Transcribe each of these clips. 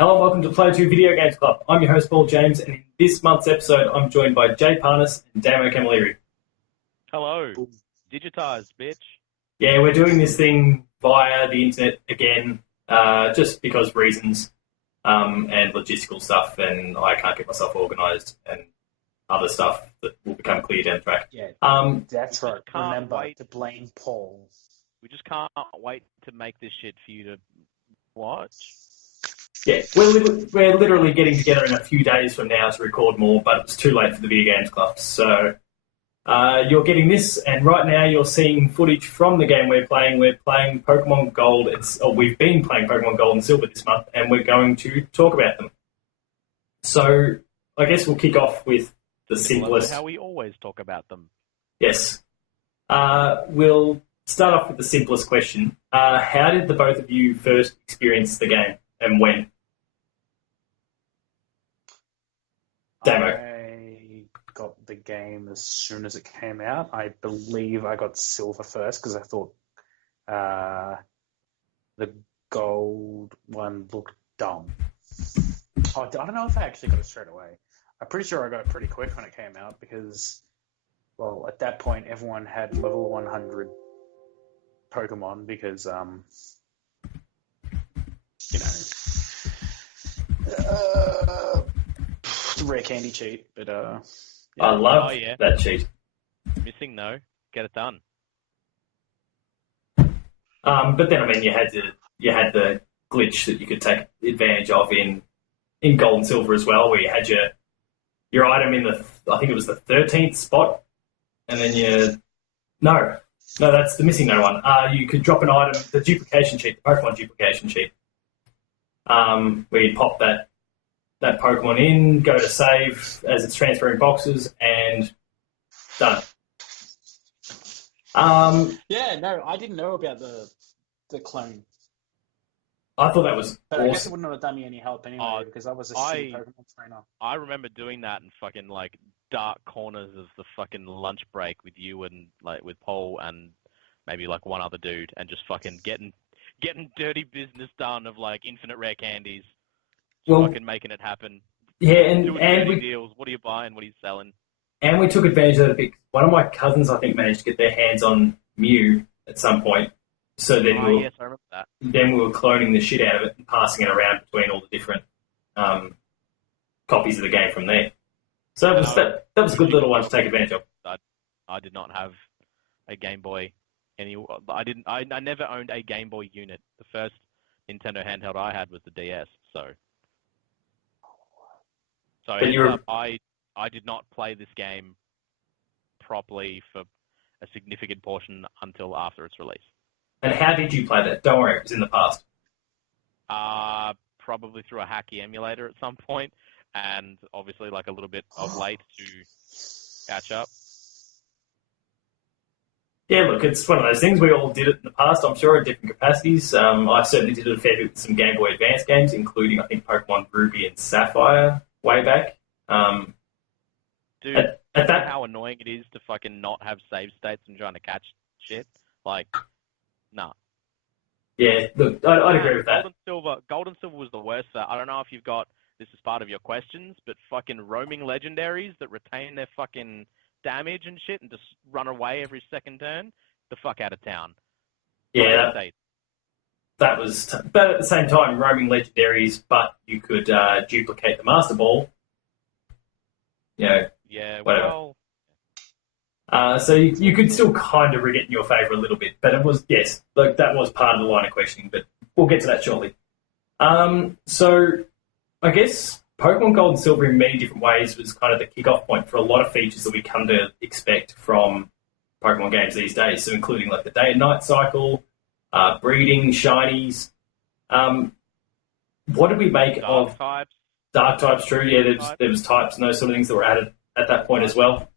Hello and welcome to Play 2 Video Games Club. I'm your host Paul James, and in this month's episode I'm joined by Jay Parnas and Damo Camilleri. Hello. Digitized, bitch. Yeah, we're doing this thing via the internet again, just because reasons, and logistical stuff, and I can't get myself organised, and other stuff that will become clear down the track. Yeah, Um, that's right. Remember wait. to blame Paul. We just can't wait to make this shit for you to watch. yeah, we're literally getting together in a few days from now to record more, but it's too late for the Video Games Club, so... you're getting this, and right now you're seeing footage from the game we're playing. We're playing Pokemon Gold. We've been playing Pokemon Gold and Silver this month, and we're going to talk about them. So I guess we'll kick off with the simplest. How we always talk about them. Yes. We'll start off with the simplest question. How did the both of you first experience the game, and when? Damo. I got the game as soon as it came out. I believe I got Silver first because I thought the Gold one looked dumb. Oh, I don't know if I actually got it straight away. I'm pretty sure I got it pretty quick when it came out because, well, at that point everyone had level 100 Pokemon because, it's a rare candy cheat, but yeah. I love that cheat. Missing no, get it done. But then I mean you had the glitch that you could take advantage of in Gold and Silver as well, where you had your item in I think it was the 13th spot, and then that's the missing no one. You could drop an item, the duplication cheat, the Pokemon duplication cheat, where you pop that Pokemon in, go to save as it's transferring boxes, and done. Yeah, no, I didn't know about the clone. I thought that was But awesome. I guess it wouldn't have done me any help anyway because I was a shitty Pokemon trainer. I remember doing that in fucking like dark corners of the fucking lunch break with you and like with Paul and maybe like one other dude, and just fucking getting dirty business done of like infinite rare candies. Fucking making it happen. Yeah, and we deals. What are you buying? What are you selling? And we took advantage of it. One of my cousins, I think, managed to get their hands on Mew at some point. So then Yes, I remember that. Then we were cloning the shit out of it and passing it around between all the different copies of the game from there. So that was a good little one to take advantage of. I did not have a Game Boy. I never owned a Game Boy unit. The first Nintendo handheld I had was the DS. So I did not play this game properly for a significant portion until after its release. And how did you play that? Don't worry, it was in the past. Probably through a hacky emulator at some point, and obviously like a little bit of late to catch up. Yeah, look, it's one of those things. We all did it in the past, I'm sure, in different capacities. I certainly did it a fair bit with some Game Boy Advance games, including, I think, Pokemon Ruby and Sapphire way back. Dude, how annoying it is to fucking not have save states and trying to catch shit? Like, nah. Yeah, look, I'd agree with that. Gold and Silver was the worst. I don't know if you've got this as part of your questions, but fucking roaming legendaries that retain their fucking damage and shit and just run away every second turn, the fuck out of town. Yeah, that was... But at the same time, roaming legendaries, but you could duplicate the Master Ball. Yeah, whatever. Well... so you could still kind of rig it in your favour a little bit, but it was, yes, like that was part of the line of questioning, but we'll get to that shortly. So I guess Pokemon Gold and Silver in many different ways was kind of the kick-off point for a lot of features that we come to expect from Pokemon games these days, so including like the day and night cycle, breeding, shinies. What did we make of... types? Dark types, true. Yeah, there was types and those sort of things that were added at that point as well.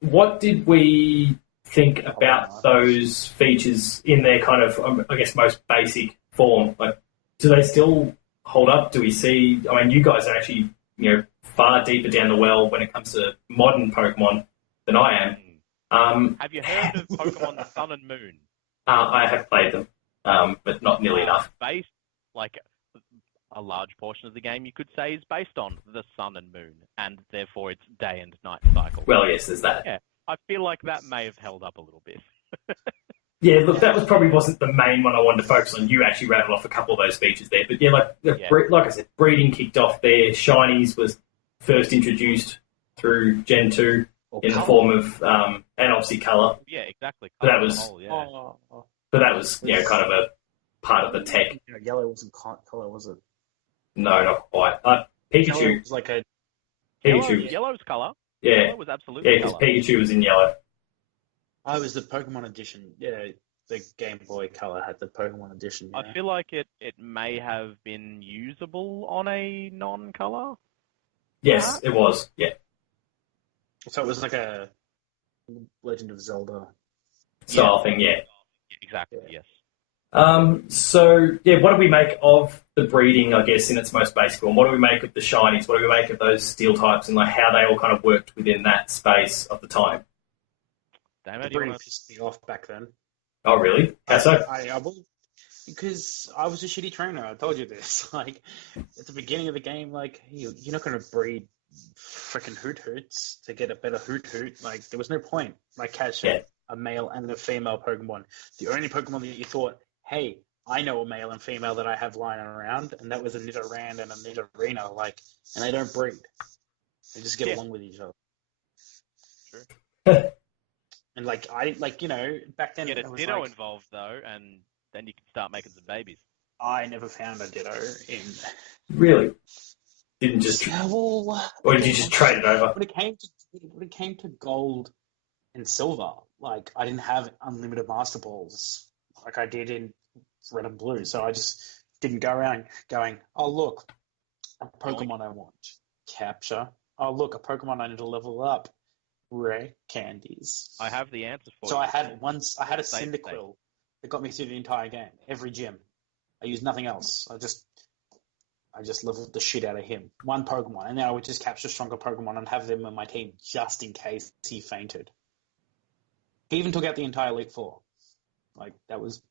What did we think about those features in their kind of, I guess, most basic form? Like, do they still hold up? Do we see... I mean, you guys are actually, far deeper down the well when it comes to modern Pokemon than I am. Have you heard of Pokemon Sun and Moon? I have played them, but not nearly enough. a large portion of the game, you could say, is based on the sun and moon, and therefore its day and night cycle. Well, yes, there's that. Yeah, I feel like that may have held up a little bit. Yeah, look, that was probably wasn't the main one I wanted to focus on. You actually rattled off a couple of those features there, but yeah, like I said, breeding kicked off there. Shinies was first introduced through Gen 2 in the form of, and obviously colour. Yeah, exactly. But that was, but that was, kind of a part of the tech. Yellow wasn't color, was it? No, not quite. Pikachu Yellow was like a yellow's colour. Yeah, Yellow was absolutely because Pikachu was in yellow. Oh, it was the Pokemon edition. Yeah, the Game Boy Color had the Pokemon edition. Yeah. I feel like it may have been usable on a non-color. Yes, it was. Yeah. So it was like a Legend of Zelda style thing. Yeah. Exactly. Yes. So what do we make of the breeding? I guess in its most basic form. What do we make of the shinies? What do we make of those steel types and like how they all kind of worked within that space of the time? Damn it, breeding pissed me off back then. Oh, really? How so? Because I was a shitty trainer. I told you this. Like at the beginning of the game, like you're not going to breed freaking Hoots to get a better Hoot. Like there was no point. Like catching a male and a female Pokemon. The only Pokemon that you thought, hey, I know a male and female that I have lying around, and that was a Nidoran and a Nidorina. Like, and they don't breed. They just get along with each other. Sure. And back then, get a Ditto involved though, and then you can start making some babies. I never found a Ditto in. Really? Didn't just. Or did you just trade it over? When it came to gold and silver, like I didn't have unlimited Master Balls like I did in Red and Blue, so I just didn't go around going, "Oh look, a Pokemon I want capture. Oh look, a Pokemon I need to level up." Rare candies. I have the answer for you. So I had a Cyndaquil that got me through the entire game, every gym. I used nothing else. I just leveled the shit out of him. One Pokemon, and then I would just capture stronger Pokemon and have them in my team just in case he fainted. He even took out the entire Elite Four. Like that was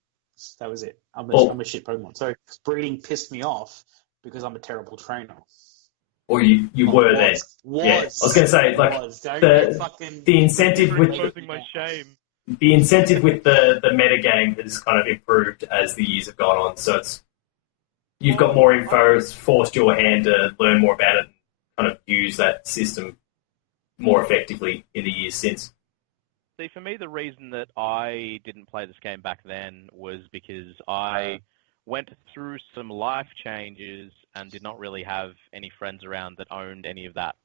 it. I'm a shit Pokemon. So breeding pissed me off because I'm a terrible trainer. Or you were then. Yeah, I was going to say the incentive with the incentive with the meta game has kind of improved as the years have gone on. So you've got more info. It's forced your hand to learn more about it and kind of use that system more effectively in the years since. See, for me, the reason that I didn't play this game back then was because I went through some life changes and did not really have any friends around that owned any of that,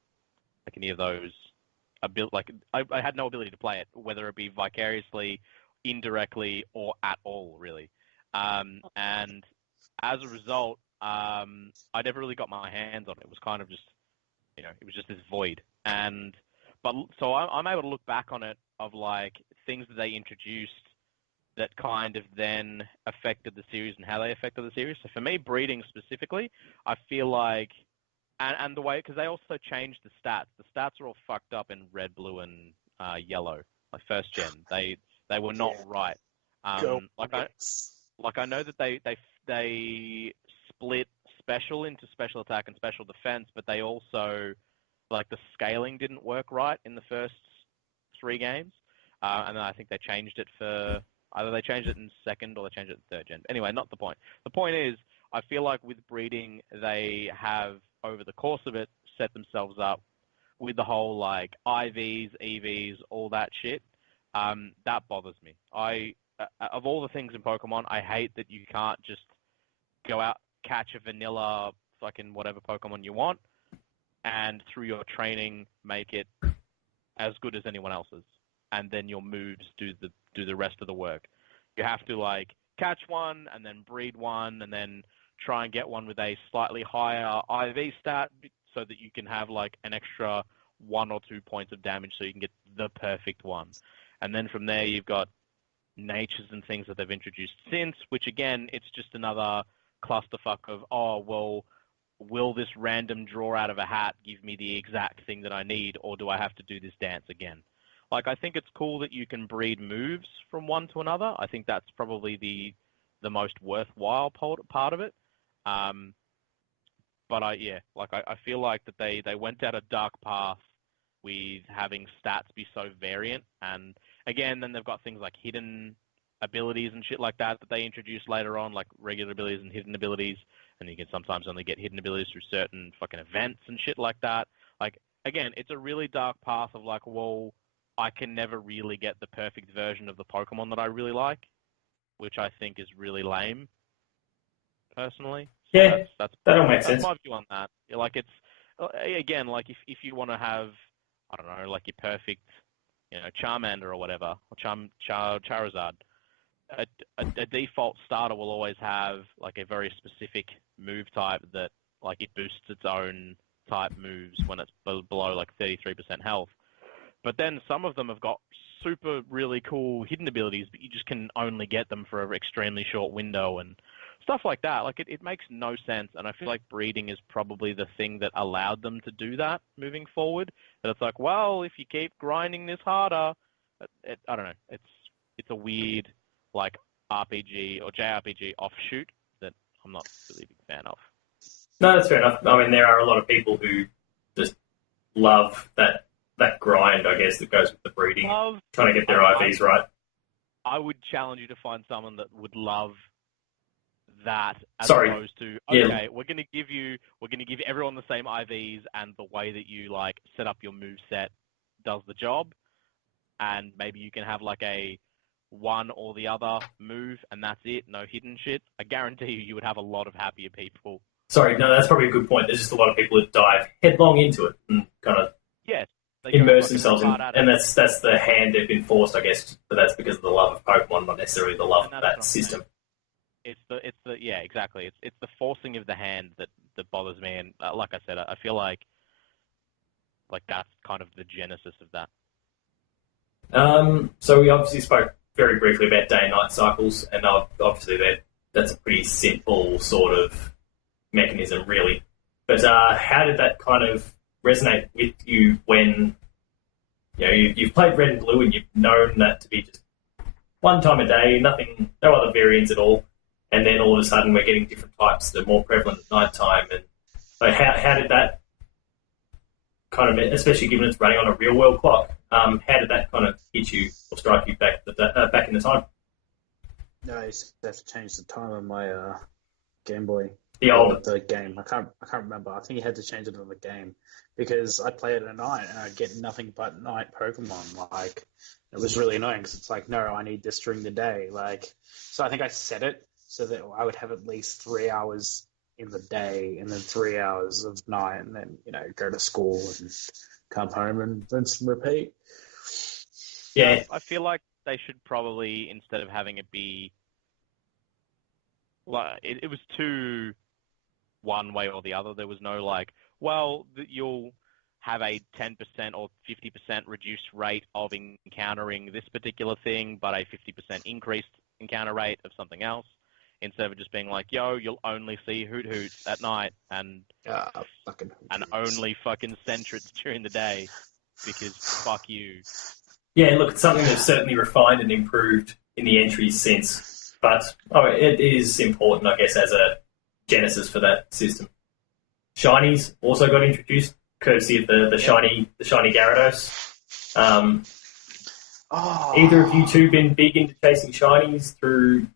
like any of those. I had no ability to play it, whether it be vicariously, indirectly, or at all, really. And as a result, I never really got my hands on it. It was kind of just, it was just this void. So I'm able to look back on it of like things that they introduced that kind of then affected the series and how they affected the series. So for me, breeding specifically, I feel like, and the way, because they also changed the stats. The stats are all fucked up in red, blue, and yellow, like first gen. They were not right. I know that they split special into special attack and special defense, but they also, like the scaling didn't work right in the first 3 games. And then I think they changed it for, either they changed it in second or they changed it in third gen. Anyway, not the point. The point is, I feel like with breeding, they have, over the course of it, set themselves up with the whole, like, IVs, EVs, all that shit. That bothers me. Of all the things in Pokemon, I hate that you can't just go out, catch a vanilla fucking whatever Pokemon you want, and through your training, make it as good as anyone else's. And then your moves do the rest of the work. You have to like catch one and then breed one and then try and get one with a slightly higher IV stat so that you can have like an extra 1 or 2 points of damage so you can get the perfect one. And then from there you've got natures and things that they've introduced since, which again, it's just another clusterfuck of, oh, well, will this random draw out of a hat give me the exact thing that I need, or do I have to do this dance again? Like, I think it's cool that you can breed moves from one to another. I think that's probably the most worthwhile part of it. But I feel like that they went down a dark path with having stats be so variant, and again, then they've got things like hidden abilities and shit like that they introduced later on, like regular abilities and hidden abilities, and you can sometimes only get hidden abilities through certain fucking events and shit like that. Like, again, it's a really dark path of like, well, I can never really get the perfect version of the Pokemon that I really like, which I think is really lame, personally. So Yeah, that's that all makes sense. my view on that. Like, it's again, like if you want to have, I don't know, like your perfect, Charmander or whatever, or Charizard, a default starter will always have like a very specific move type that like it boosts its own type moves when it's below like 33% health. But then some of them have got super really cool hidden abilities, but you just can only get them for an extremely short window and stuff like that. Like it makes no sense, and I feel like breeding is probably the thing that allowed them to do that moving forward. But it's like, well, if you keep grinding this harder, I don't know. It's a weird like RPG or JRPG offshoot that I'm not really a big fan of. No, that's fair enough. I mean, there are a lot of people who just love that grind, I guess, that goes with the breeding, trying to get their IVs right. I would challenge you to find someone that would love that as Sorry. opposed to, Yeah. okay, we're gonna give everyone the same IVs, and the way that you like set up your move set does the job, and maybe you can have like a one or the other move, and that's it, no hidden shit. I guarantee you would have a lot of happier people. Sorry, no, that's probably a good point. There's just a lot of people that dive headlong into it and kind of immerse themselves in, and that's the hand they've been forced, I guess, but that's because of the love of Pokemon, not necessarily the love of that system. It's the yeah, exactly. It's the forcing of the hand that bothers me, and like I said, I feel like that's kind of the genesis of that. So we obviously spoke very briefly about day and night cycles, and obviously that's a pretty simple sort of mechanism, really. But how did that kind of resonate with you when you've played Red and Blue and you've known that to be just one time a day, no other variants at all, and then all of a sudden we're getting different types that are more prevalent at night time, and so how did that kind of, especially given it's running on a real world clock, how did that kind of hit you or strike you back in the time? No, I used to have to change the time on my Game Boy. The game. I can't remember. I think you had to change it on the game because I'd play it at night and I'd get nothing but night Pokemon. Like, it was really annoying because it's like, no, I need this during the day. Like, so I think I set it so that I would have at least 3 hours in the day and then 3 hours of night, and then go to school and come home and rinse and repeat. Yeah, I feel like they should probably, instead of having it be like it was too one way or the other. There was no like, well, you'll have a 10% or 50% reduced rate of encountering this particular thing, but a 50% increased encounter rate of something else. Instead of just being like, yo, you'll only see Hoot Hoots at night and only fucking Centrets during the day because fuck you. Yeah, look, it's something that's certainly refined and improved in the entries since, but it is important, I guess, as a genesis for that system. Shinies also got introduced, courtesy of the shiny Gyarados. Either of you two been big into chasing shinies through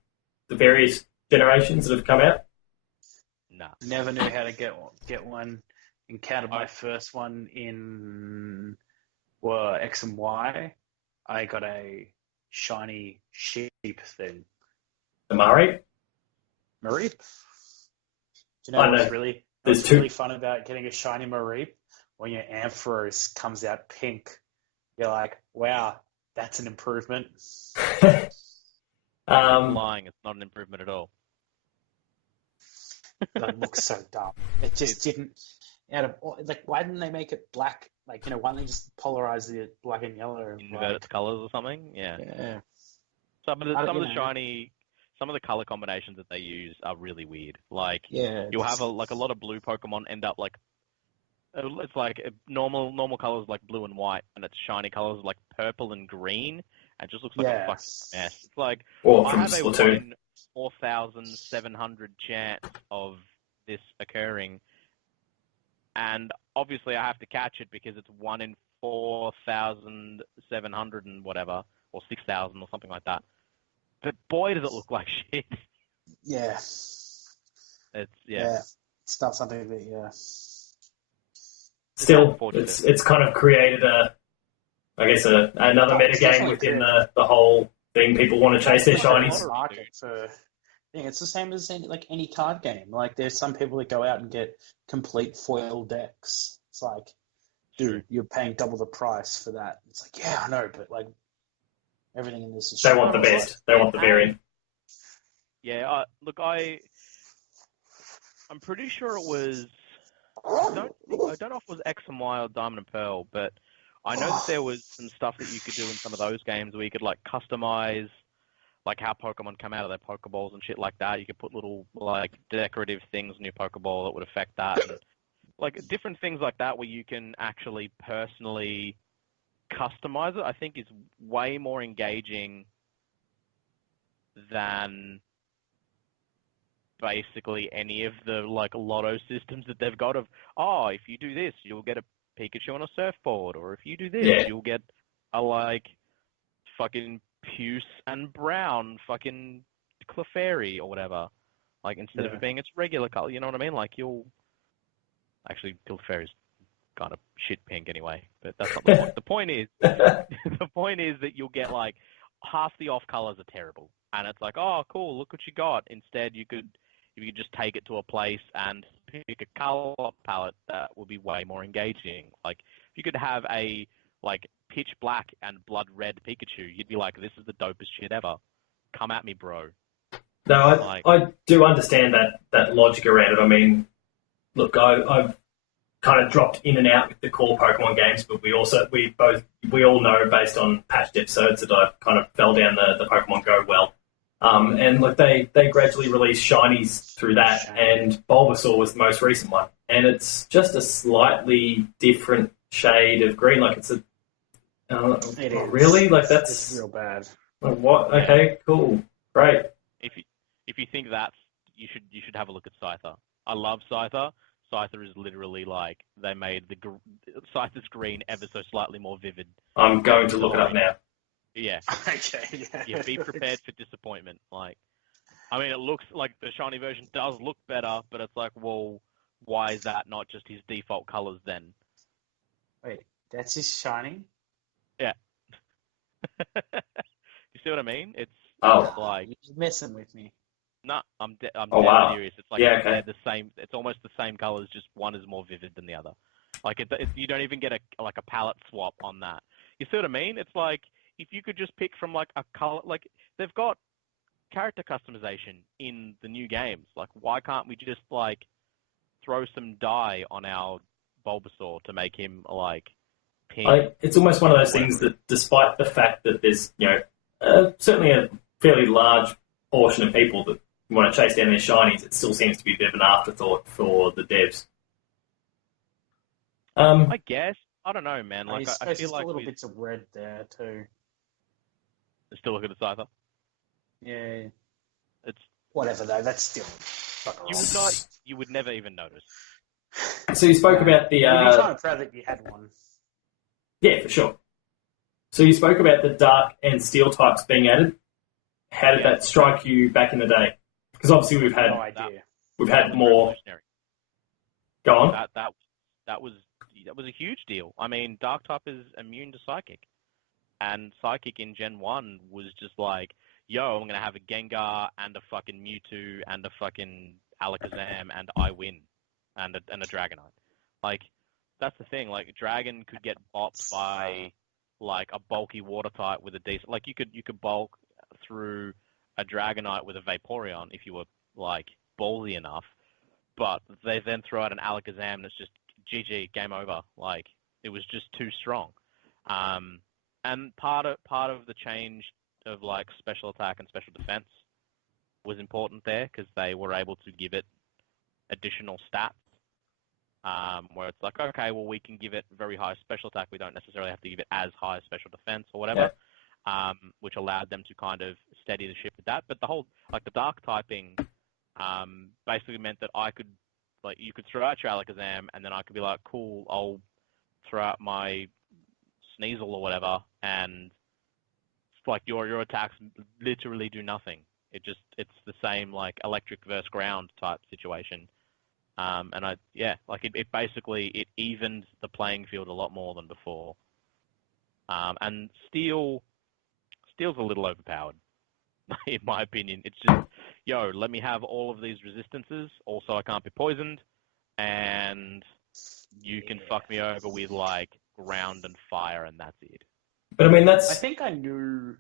the various generations that have come out? No. Never knew how to get one. Encountered my first one in X and Y. I got a shiny sheep thing. The Mareep? Mareep? Do you know what's really fun about getting a shiny Mareep? When your Ampharos comes out pink, you're like, wow, that's an improvement. I'm lying, it's not an improvement at all. That looks so dumb. It just didn't. Why didn't they make it black? Why don't they just polarize the black and yellow? Invert its colors or something? Yeah. Some of the color combinations that they use are really weird. You'll have a lot of blue Pokemon end up it's like normal colors like blue and white, and its shiny colors like purple and green. And it just looks like a fucking mess. It's like, I have a 1 in 4,700 chance of this occurring, and obviously I have to catch it because it's 1 in 4,700 and whatever, or 6,000 or something like that. But boy, does it look like shit. Yeah. It's It's not something that Still, it's kind of created another meta game within the whole thing. People want to chase their shinies. Market for, it's the same as any card game. Like, there's some people that go out and get complete foil decks. It's like, dude, you're paying double the price for that. It's like, yeah, I know, but like everything in this is. They want the best. They want the variant. Yeah, look, I'm pretty sure it was. I don't know if it was X and Y or Diamond and Pearl, but I know that there was some stuff that you could do in some of those games where you could like customize, like how Pokemon come out of their Pokeballs and shit like that. You could put little like decorative things in your Pokeball that would affect that, and, like different things like that where you can actually personally customize it. I think is way more engaging than basically any of the like lotto systems that they've got of, if you do this, you'll get a Pikachu on a surfboard, or if you do this, you'll get a like fucking puce and brown fucking Clefairy or whatever. Like instead of it being its regular color, you know what I mean? Like actually Clefairy's kind of shit pink anyway, but that's not the point. The point is that you'll get like half the off colors are terrible, and it's like, oh cool, look what you got. Instead, you could just take it to a place and pick a color palette that would be way more engaging. Like if you could have a like pitch black and blood red Pikachu, you'd be like, this is the dopest shit ever. Come at me, bro. No, I do understand that logic around it. I mean, look, I've kind of dropped in and out with the core Pokemon games, but we all know based on patched episodes that I kind of fell down the Pokemon Go well. And like they gradually released shinies through that, and Bulbasaur was the most recent one, and it's just a slightly different shade of green. Like it's really like that's real bad. Like, what? Okay, cool, great. If you think that's you should have a look at Scyther. I love Scyther. Scyther is literally like they made Scyther's green ever so slightly more vivid. I'm going to look it up now. Yeah. Okay. Yeah. Be prepared for disappointment. Like, I mean, it looks like the shiny version does look better, but it's like, well, why is that not just his default colors then? Wait, that's his shiny? Yeah. You see what I mean? It's like you're messing with me. No, I'm dead serious. It's like they're the same. It's almost the same colors, just one is more vivid than the other. Like you don't even get a palette swap on that. You see what I mean? It's like if you could just pick from like a color, like they've got character customization in the new games. Like why can't we just like throw some dye on our Bulbasaur to make him like pink? It's almost one of those things that, despite the fact that there's certainly a fairly large portion of people that want to chase down their shinies, it still seems to be a bit of an afterthought for the devs. I guess. I don't know, man. Like I feel like little bits of red there too. Still look at the Scyther. Yeah. It's whatever though. That's still. You would never even notice. So you spoke about the. You'd be kind of proud that you had one. Yeah, for sure. So you spoke about the dark and steel types being added. How did that strike you back in the day? Because obviously we've had more. Go on. That was a huge deal. I mean, dark type is immune to psychic, and psychic in Gen 1 was just like, yo, I'm gonna have a Gengar and a fucking Mewtwo and a fucking Alakazam and I win, and a Dragonite. Like that's the thing. Like Dragon could get bopped by like a bulky water type with a decent. Like you could bulk through a Dragonite with a Vaporeon if you were like ballsy enough, but they then throw out an Alakazam and it's just GG, game over. Like it was just too strong. And part of the change of like special attack and special defense was important there because they were able to give it additional stats. Where it's like, okay, well we can give it very high special attack. We don't necessarily have to give it as high special defense or whatever. Yeah. Which allowed them to kind of steady the ship with that. But the whole, like the dark typing, basically meant that I could like you could throw out your Alakazam, and then I could be like, cool, I'll throw out my Sneasel or whatever, and like your attacks literally do nothing. It's the same like electric versus ground type situation. And it basically it evens the playing field a lot more than before. And Steel's a little overpowered, in my opinion. It's just, let me have all of these resistances. Also, I can't be poisoned, and you can fuck me over with like ground and fire, and that's it. But I mean, I think I knew.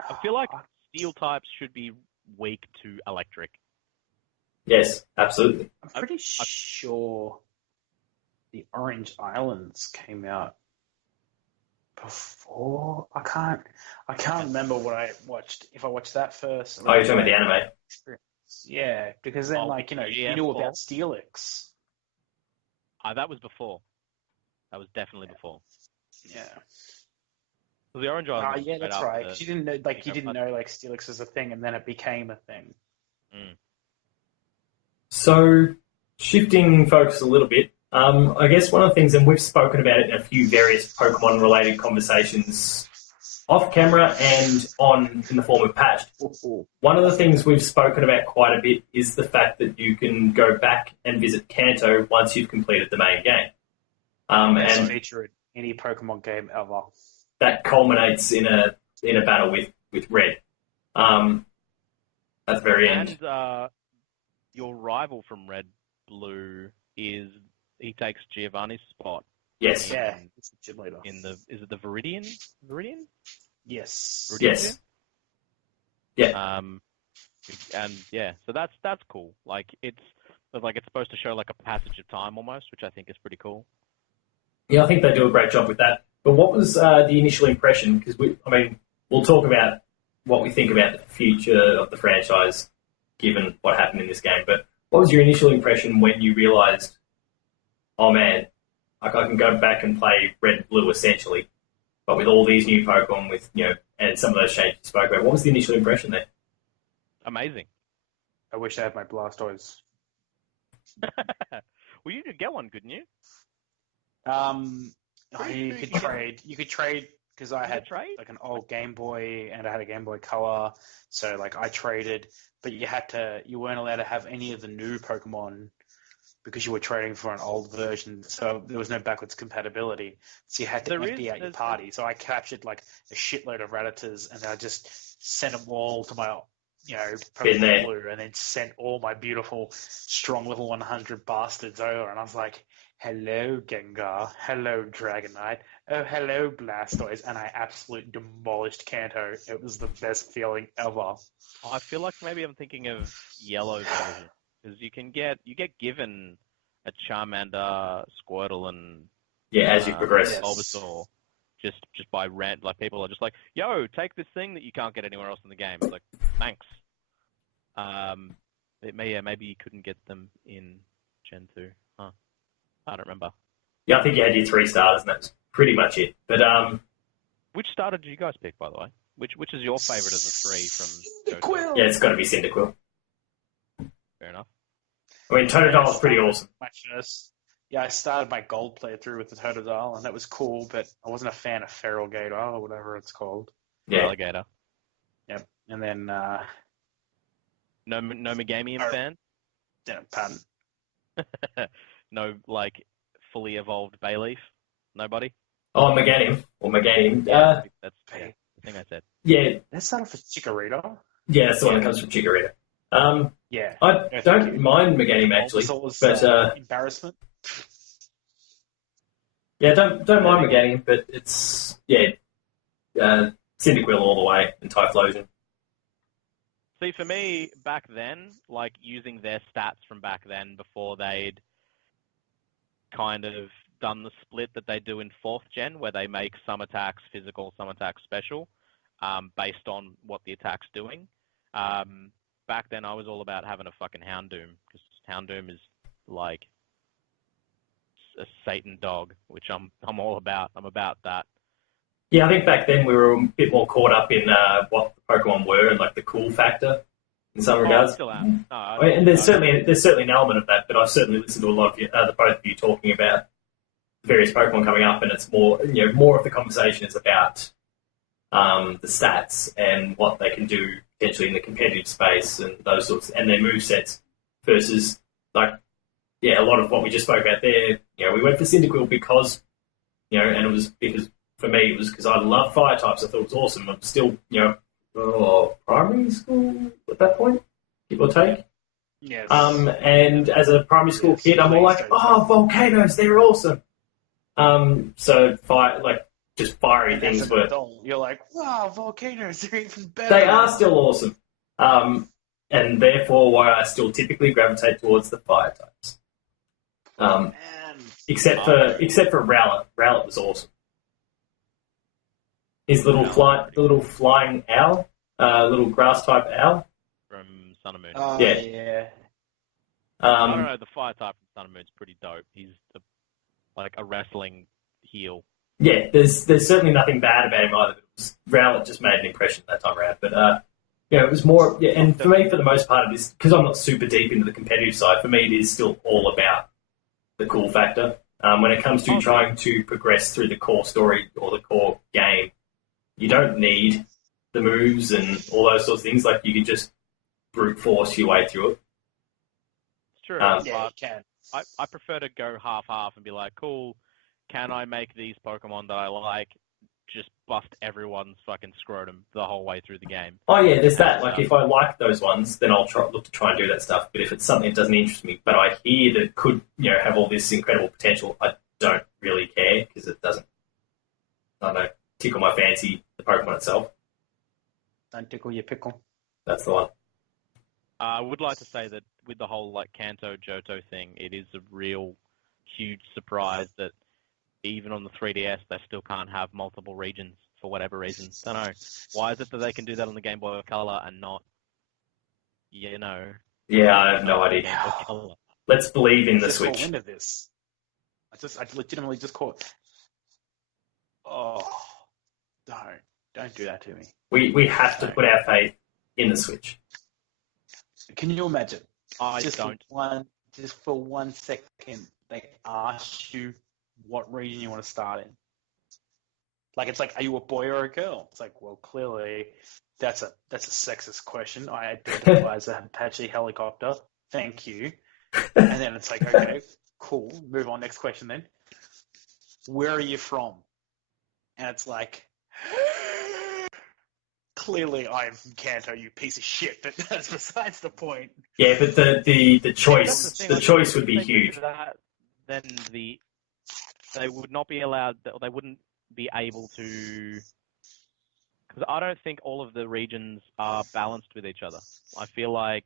I feel like Steel types should be weak to electric. yes, absolutely. I'm pretty sure the Orange Islands came out before. I can't remember what I watched. If I watched that first. Oh, you're talking about the anime? Yeah, because then you knew about Steelix. That was before. That was definitely before. Yeah. So the Orange Islands. Yeah, that's right. 'Cause you didn't know, Steelix was a thing, and then it became a thing. Mm. So, shifting focus a little bit, I guess one of the things, and we've spoken about it in a few various Pokemon-related conversations off camera and in the form of patched. One of the things we've spoken about quite a bit is the fact that you can go back and visit Kanto once you've completed the main game. And feature in any Pokemon game ever. That culminates in a battle with Red. At the very end. And your rival from Red Blue he takes Giovanni's spot. Yes. It's the gym leader. Is it the Viridian? Viridian? Yes. Viridian Yes. gym? Yeah. And yeah, so that's cool. Like it's supposed to show like a passage of time almost, which I think is pretty cool. Yeah, I think they do a great job with that. But what was the initial impression? Because we'll talk about what we think about the future of the franchise, given what happened in this game. But what was your initial impression when you realised, oh man, I can go back and play Red and Blue essentially, but with all these new Pokemon, and some of those changes you spoke about. What was the initial impression there? Amazing. I wish I had my Blastoise. Well, you could get one, couldn't you? You could trade because I had like an old Game Boy and I had a Game Boy Color, so like I traded, but you weren't allowed to have any of the new Pokemon because you were trading for an old version, so there was no backwards compatibility. So you had to empty out your party. So I captured like a shitload of Rattatas and I just sent them all to my Pokemon Blue, and then sent all my beautiful, strong level 100 bastards over, and I was like, hello, Gengar. Hello, Dragonite. Oh, hello, Blastoise. And I absolutely demolished Kanto. It was the best feeling ever. I feel like maybe I'm thinking of yellow version. Because you get given a Charmander, Squirtle, and... Yeah, as you progress. Bulbasaur. Just by rent. Like, people are just like, yo, take this thing that you can't get anywhere else in the game. It's like, thanks. Maybe you couldn't get them in Gen 2. Huh. I don't remember. Yeah, I think you had your 3 starters, and that's pretty much it. But which starter did you guys pick, by the way? Which is your favourite of the 3 from Cyndaquil? Yeah, it's got to be Cyndaquil. Fair enough. I mean, Totodile's pretty awesome. Yeah, I started my gold playthrough with the Totodile, and that was cool, but I wasn't a fan of Feral Gator or whatever it's called. Yeah. Alligator. Yep. And then... No Megamian fan? Yeah, pardon. No, like, fully evolved Bayleaf? Nobody? Oh, Meganium. Or Meganium. That's the thing I said. Yeah. That started for Chikorita. Yeah, that's the one that comes from Chikorita. Yeah. I don't mind Meganium, actually. But embarrassment. Yeah, don't mind Meganium, but it's, Cyndaquil all the way, and Typhlosion. See, for me, back then, like, using their stats from back then before they'd kind of done the split that they do in 4th gen, where they make some attacks physical, some attacks special, based on what the attack's doing. Back then, I was all about having a fucking Houndoom, because Houndoom is, like, a Satan dog, which I'm all about. I'm about that. Yeah, I think back then we were a bit more caught up in what the Pokemon were and like the cool factor. in some I regards. still am. No, I mean, and there's certainly an element of that, but I've certainly listened to a lot of you, the both of you talking about various Pokemon coming up, and it's more more of the conversation is about the stats and what they can do potentially in the competitive space and those sorts, and their move sets versus like a lot of what we just spoke about there. We went for Cyndaquil because and it was because for me it was because I love fire types. I thought it was awesome. I'm still primary school at that point, give or take. Yes. And as a primary school kid, I'm all like, volcanoes, they're awesome. So just fiery things were. You're like, wow, volcanoes are even better. They are still awesome. And therefore why I still typically gravitate towards the fire types. Except for Rowlet. Rowlet was awesome. His little flying owl, little grass type owl from Sun and Moon. Yeah. I don't know. The fire type from Sun and Moon is pretty dope. He's like a wrestling heel. Yeah, there's certainly nothing bad about him either. Rowlet just made an impression that time around, but it was more. Yeah, and for me, for the most part of this, because I'm not super deep into the competitive side, for me it is still all about the cool factor. When it comes to trying to progress through the core story or the core game, you don't need the moves and all those sorts of things. Like you can just brute force your way through it. It's true. Yeah, you can. I prefer to go half-half and be like, cool, can I make these Pokemon that I like just bust everyone's fucking scrotum the whole way through the game? Oh yeah, there's that. Like if I like those ones, then I'll look to try and do that stuff. But if it's something that doesn't interest me, but I hear that it could have all this incredible potential, I don't really care because it doesn't, I don't know, tickle my fancy, the Pokemon itself. Don't tickle your pickle. That's the one. I would like to say that with the whole Kanto Johto thing, it is a real huge surprise that even on the 3DS they still can't have multiple regions for whatever reason. Don't know. Why is it that they can do that on the Game Boy Color and not, Yeah, I have no idea. Let's believe in the Switch. Caught wind of this. I legitimately just caught. Oh, don't do that to me. We have to put our faith in the Switch. Can you imagine? Just for 1 second, they ask you what region you want to start in. Like it's like, are you a boy or a girl? It's like, well, clearly that's a sexist question. I identify as an Apache helicopter. Thank you. And then it's like, okay, cool. Move on. Next question then. Where are you from? And it's like, clearly I am from Kanto, you piece of shit. But that's besides the point. Yeah, but the choice would be huge. Then they would not be allowed. They wouldn't be able to. Because I don't think all of the regions are balanced with each other. I feel like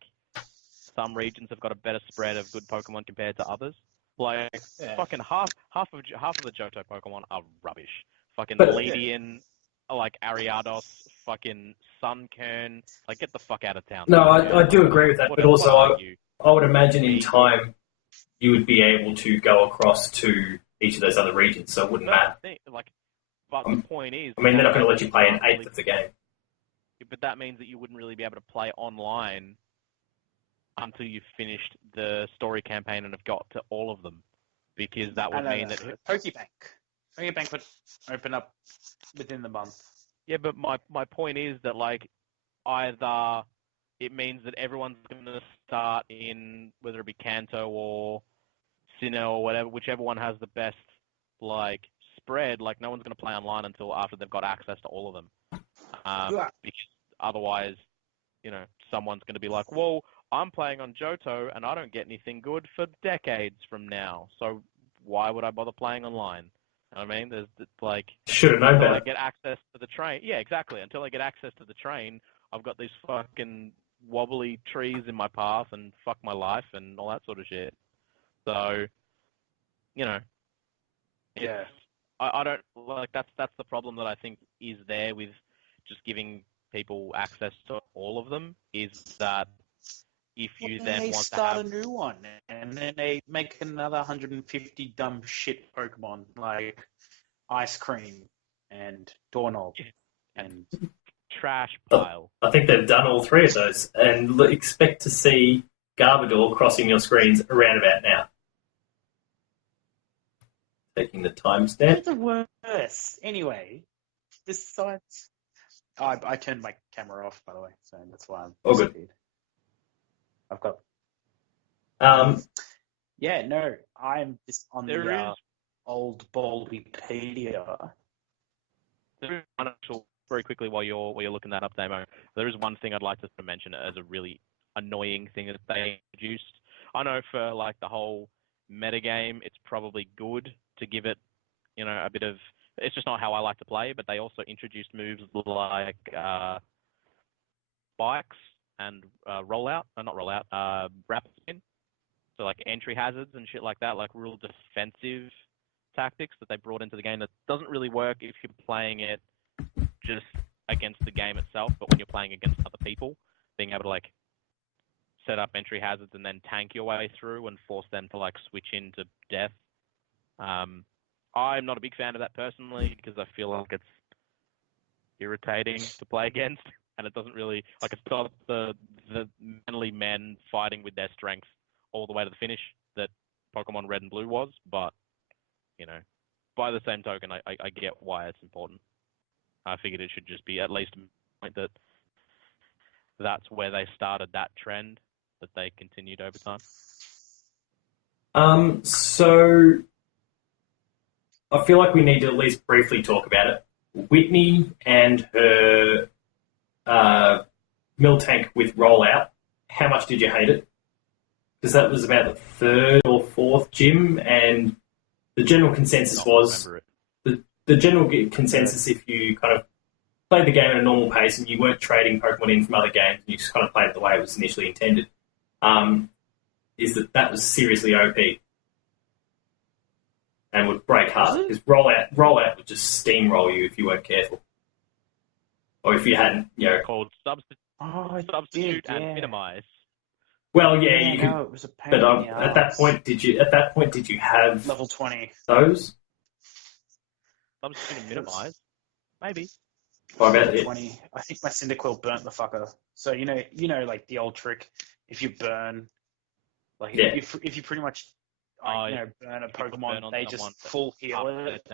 some regions have got a better spread of good Pokemon compared to others. Like fucking half of the Johto Pokemon are rubbish. Fucking Ledian, like Ariados, fucking Sunkern. Like get the fuck out of town. No, I do agree with that, but also I would imagine in time you would be able to go across to each of those other regions, so it wouldn't matter. But the point is, I mean, they're not going to let you play an eighth of the game. But that means that you wouldn't really be able to play online until you've finished the story campaign and have got to all of them, because that would mean that Pokebank would open up within the month. Yeah, but my point is that like either it means that everyone's going to start in whether it be Kanto or Sinnoh or whatever, whichever one has the best like spread. Like no one's going to play online until after they've got access to all of them, because otherwise, someone's going to be like, well, I'm playing on Johto and I don't get anything good for decades from now, so why would I bother playing online? You know what I mean? There's like should have known better. I get access to the train. Yeah, exactly. Until I get access to the train, I've got these fucking wobbly trees in my path and fuck my life and all that sort of shit. So, yeah, I don't like that's the problem that I think is there with just giving people access to all of them, is that if you then want to start a new one and then they make another 150 dumb shit Pokemon like Ice Cream and Doorknob and trash pile. I think they've done all three of those, and expect to see Garbodor crossing your screens around about now. Taking the timestamp. They're the worst. Anyway, besides... I turned my camera off, by the way, so that's why I'm all good. I've got... Yeah, no, I'm just on the old Baldypedia. There is one actual, very quickly while you're looking that up, Damo. There is one thing I'd like to mention as a really annoying thing that they introduced. I know for like the whole metagame, it's probably good to give it, a bit of. It's just not how I like to play. But they also introduced moves like spikes and rapid spin. So like entry hazards and shit like that, like real defensive tactics that they brought into the game that doesn't really work if you're playing it just against the game itself, but when you're playing against other people, being able to like set up entry hazards and then tank your way through and force them to like switch into death. I'm not a big fan of that personally because I feel like it's irritating to play against, and it doesn't really like it's not the manly men fighting with their strength all the way to the finish that Pokemon Red and Blue was, but by the same token, I get why it's important. I figured it should just be at least a point that that's where they started that trend that they continued over time. So I feel like we need to at least briefly talk about it. Whitney and her Miltank with rollout. How much did you hate it? Because that was about the third or fourth gym, and the general consensus was the general consensus. If you kind of played the game at a normal pace and you weren't trading Pokemon in from other games, and you just kind of played it the way it was initially intended, is that was seriously OP and would break hard because rollout would just steamroll you if you weren't careful, or if you hadn't, called substitute and minimize. Well, yeah, you could. No, it was a pain But in the at that point, did you have level 20 those? Substitute and minimize, maybe. What about it? 20. I think my Cyndaquil burnt the fucker. So like the old trick, if you burn, like if you pretty much burn a Pokemon, they just full heal it.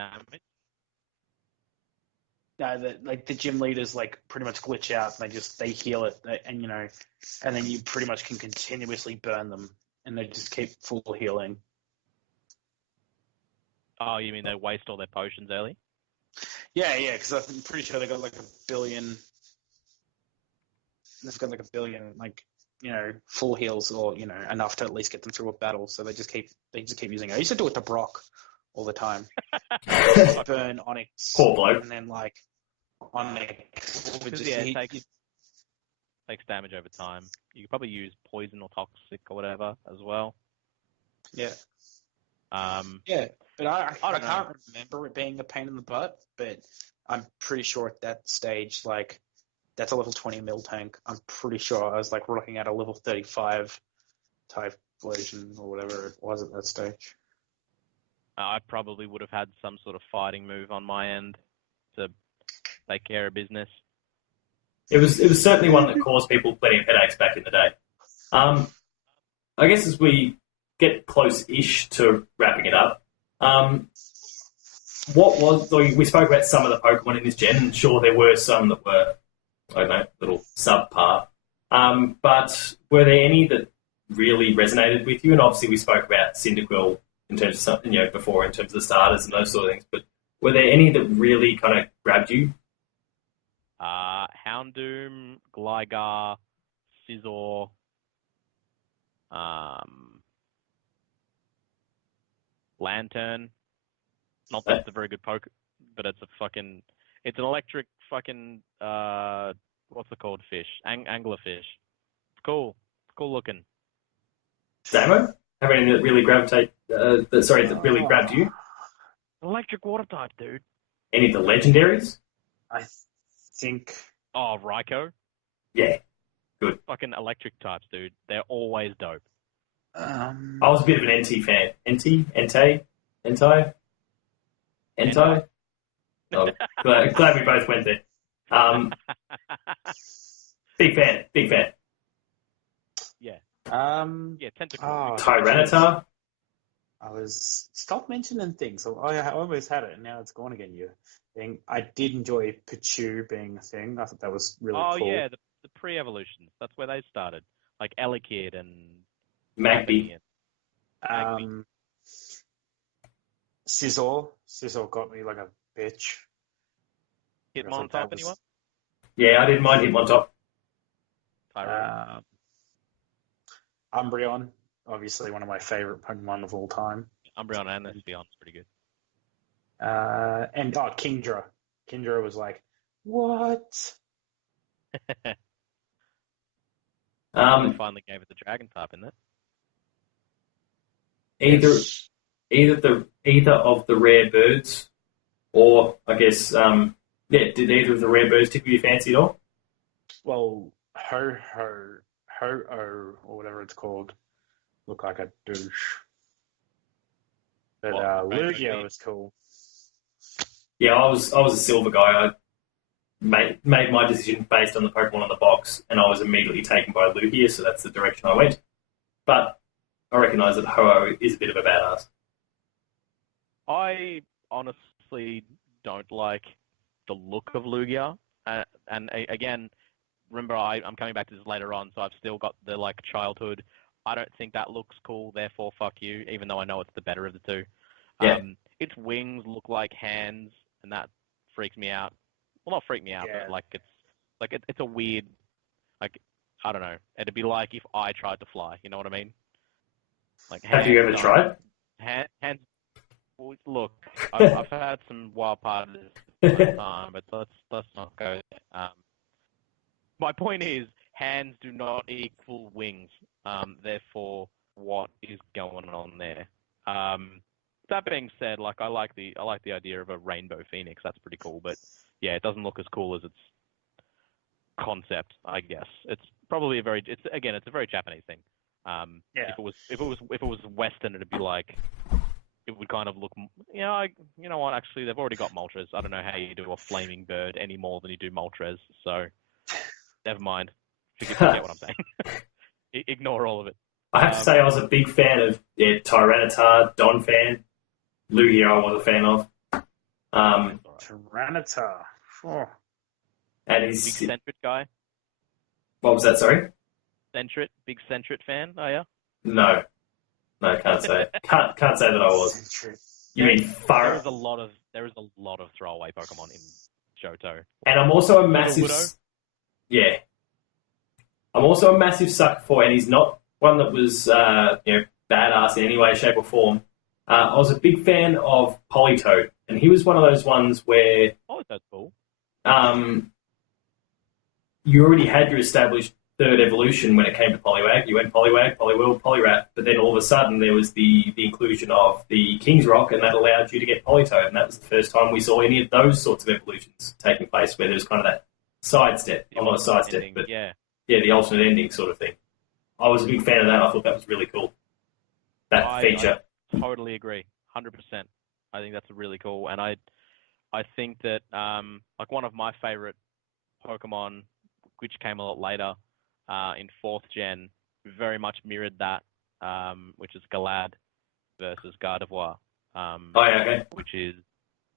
No, the gym leaders like pretty much glitch out and they heal it, and and then you pretty much can continuously burn them and they just keep full healing. Oh, you mean they waste all their potions early? Yeah, because I'm pretty sure they got like a billion. They've got like a billion, full heals or enough to at least get them through a battle. So they just keep using it. I used to do it to Brock all the time. Burn Onyx. Poor bloke. And then Onyx would just it takes damage over time. You could probably use poison or toxic or whatever as well. Yeah. Yeah, but I can't remember it being a pain in the butt, but I'm pretty sure at that stage, that's a level 20 Miltank. I'm pretty sure I was looking at a level 35 type version or whatever it was at that stage. I probably would have had some sort of fighting move on my end to take care of business. It was certainly one that caused people plenty of headaches back in the day. I guess as we get close-ish to wrapping it up, we spoke about some of the Pokemon in this gen, and sure, there were some that were, I don't know, little subpar. But were there any that really resonated with you? And obviously we spoke about Cyndaquil in terms of something, before in terms of the starters and those sort of things. But were there any that really kind of grabbed you? Houndoom, Gligar, Scizor, Lantern. Not that it's a very good poke, but it's it's an electric fucking, what's it called, fish? Anglerfish. It's cool. It's cool looking. Damo? Have any that really that really grabbed you? Electric water type, dude. Any of the legendaries? I think... Oh, Raikou? Yeah. Good. Fucking electric types, dude. They're always dope. I was a bit of an NT fan. Entei? Oh, glad we both went there. Big fan. Big fan. Yeah. Yeah, Tentacle. Oh, Tyranitar. I was stop mentioning things. I almost had it, and now it's gone again. You thing. I did enjoy Pichu being a thing. I thought that was really Oh cool. yeah, the pre-evolutions. That's where they started. Like Elekid and Magby. Magby. Sizzle got me like a bitch. I thought Hitmontop, that was- anyone? Yeah, I didn't mind him on top. Tyro. Umbreon, obviously one of my favorite Pokemon of all time. Umbreon and Espeon's pretty good. And Kingdra. Kingdra was like, what? They Um, finally gave it the dragon type, isn't it? either of the rare birds, or I guess, did either of the rare birds tickle your fancy at all? Well, Ho-Oh, or whatever it's called, looked like a douche. But Lugia was cool. Yeah, I was a silver guy. I made my decision based on the Pokemon on the box, and I was immediately taken by Lugia, so that's the direction I went. But I recognise that Ho-Oh is a bit of a badass. I honestly don't like the look of Lugia. Again, remember I'm coming back to this later on, so I've still got the like childhood. I don't think that looks cool, therefore fuck you, even though I know it's the better of the two. Yeah. Its wings look like hands, and that freaks me out. Well, not freak me out, Yeah. but it's a weird, like, I don't know. It'd be like if I tried to fly. You know what I mean? Like, Have you ever tried? Hands. Well, look, I've had some wild parties at the time, but let's not go there. My point is, hands do not equal wings. Therefore, what is going on there? That being said, like I like the idea of a rainbow phoenix. That's pretty cool, but yeah, it doesn't look as cool as its concept. I guess it's probably a very very Japanese thing. Yeah. If it was Western, it'd be like it would kind of look. You know what? Actually, they've already got Moltres. I don't know how you do a flaming bird any more than you do Moltres. So never mind. Forget what I'm saying. Ignore all of it. I have to say I was a big fan of Tyranitar, Donphan, Lugia I was a fan of. Tyranitar. Oh. And Big he's... Centrit guy? What was that, sorry? Big Centrit fan, are you? No, can't say. Can't say that I was. You mean far? There is a lot of throwaway Pokemon in Johto. And I'm also a massive... Widow? Yeah. I'm also a massive sucker for, and he's not one that was, badass in any way, shape, or form. I was a big fan of Politoed, and he was one of those ones where Oh, that's cool. you already had your established third evolution when it came to Poliwag. You went Poliwag, Poliwhirl, Poliwrath, but then all of a sudden there was the inclusion of the King's Rock, and that allowed you to get Politoed, and that was the first time we saw any of those sorts of evolutions taking place, where there was kind of that sidestep. Well, not a sidestep, Ending, but yeah, the alternate ending sort of thing. I was a big fan of that. I thought that was really cool. That feature. I totally agree, 100%. I think that's really cool, and I think that like one of my favorite Pokemon, which came a lot later, in 4th gen, very much mirrored that, which is Galad versus Gardevoir. Okay. Which is,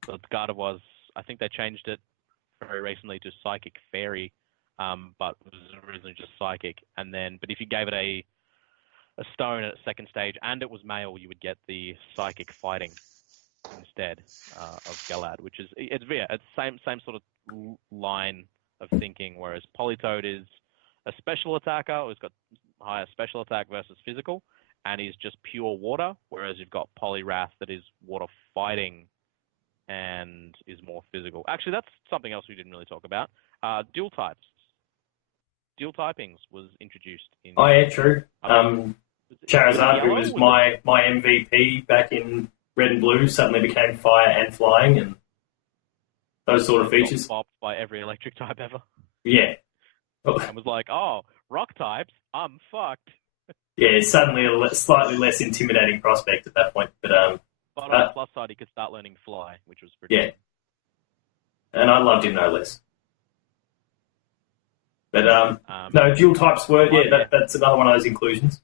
so it's Gardevoir's, I think they changed it very recently to Psychic Fairy, but it was originally just Psychic. And then, but if you gave it a stone at second stage and it was male, you would get the Psychic Fighting instead of Galad, which is, it's same sort of line of thinking, whereas Politoed is a special attacker who's got higher special attack versus physical, and he's just pure water, whereas you've got Poliwrath that is water fighting and is more physical. Actually, that's something else we didn't really talk about. Dual types. Dual typings was introduced in... Oh, yeah, true. Charizard, who Yellow, was my MVP back in Red and Blue, suddenly became fire and flying, and those sort of features. Got bopped by every electric type ever. Yeah. And was like, oh, rock types, I'm fucked. Yeah, suddenly a slightly less intimidating prospect at that point. But on the plus side, he could start learning fly, which was pretty yeah. And I loved him no less. But no, dual types were that's another one of those inclusions.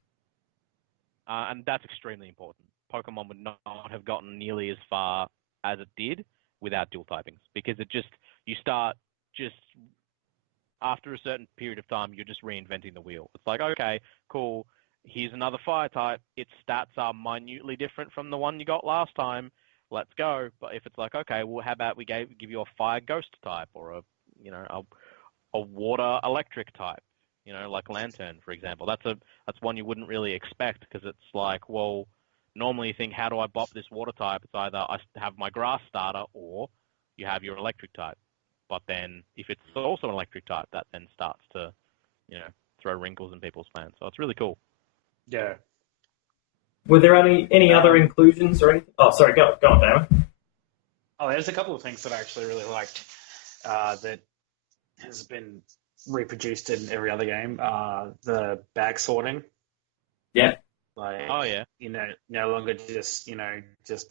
And that's extremely important. Pokemon would not have gotten nearly as far as it did without dual typings, because you start just after a certain period of time, you're just reinventing the wheel. It's like, okay, cool, here's another fire type. Its stats are minutely different from the one you got last time. Let's go. But if it's like, okay, well, how about we give you a fire ghost type, or a water electric type, like Lantern, for example. That's one you wouldn't really expect, because it's like, well, normally you think, how do I bop this water type? It's either I have my grass starter, or you have your electric type. But then if it's also an electric type, that then starts to, throw wrinkles in people's plans. So it's really cool. Yeah. Were there any other inclusions or anything? Oh, sorry, go on, Damo. Oh, there's a couple of things that I actually really liked that has been reproduced in every other game. The bag sorting. Yeah. Like, oh yeah. No longer just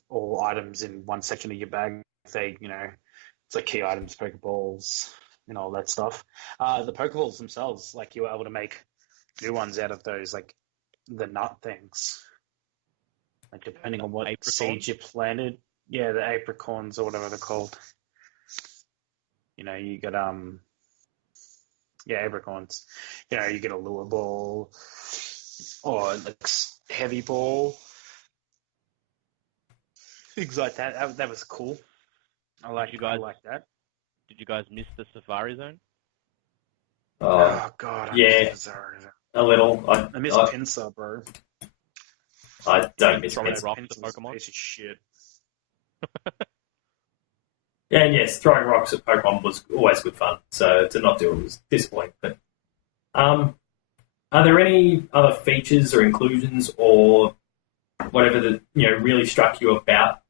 all items in one section of your bag. They, it's like key items, Pokeballs, and all that stuff. The Pokeballs themselves, like, you were able to make new ones out of those, like the nut things. Like, depending on what seeds you planted. Yeah, the apricorns or whatever they're called. You got apricorns. You get a lure ball or like heavy ball. Things like that. That was cool. I like that. Did you guys miss the Safari Zone? Oh God, I miss the Safari Zone. A little. I miss Pinsir, bro. I don't miss Pinsir. Rocks to Pokemon. Piece of shit. Yeah, and yes, throwing rocks at Pokemon was always good fun. So to not do it was disappointing. But are there any other features or inclusions or whatever that really struck you about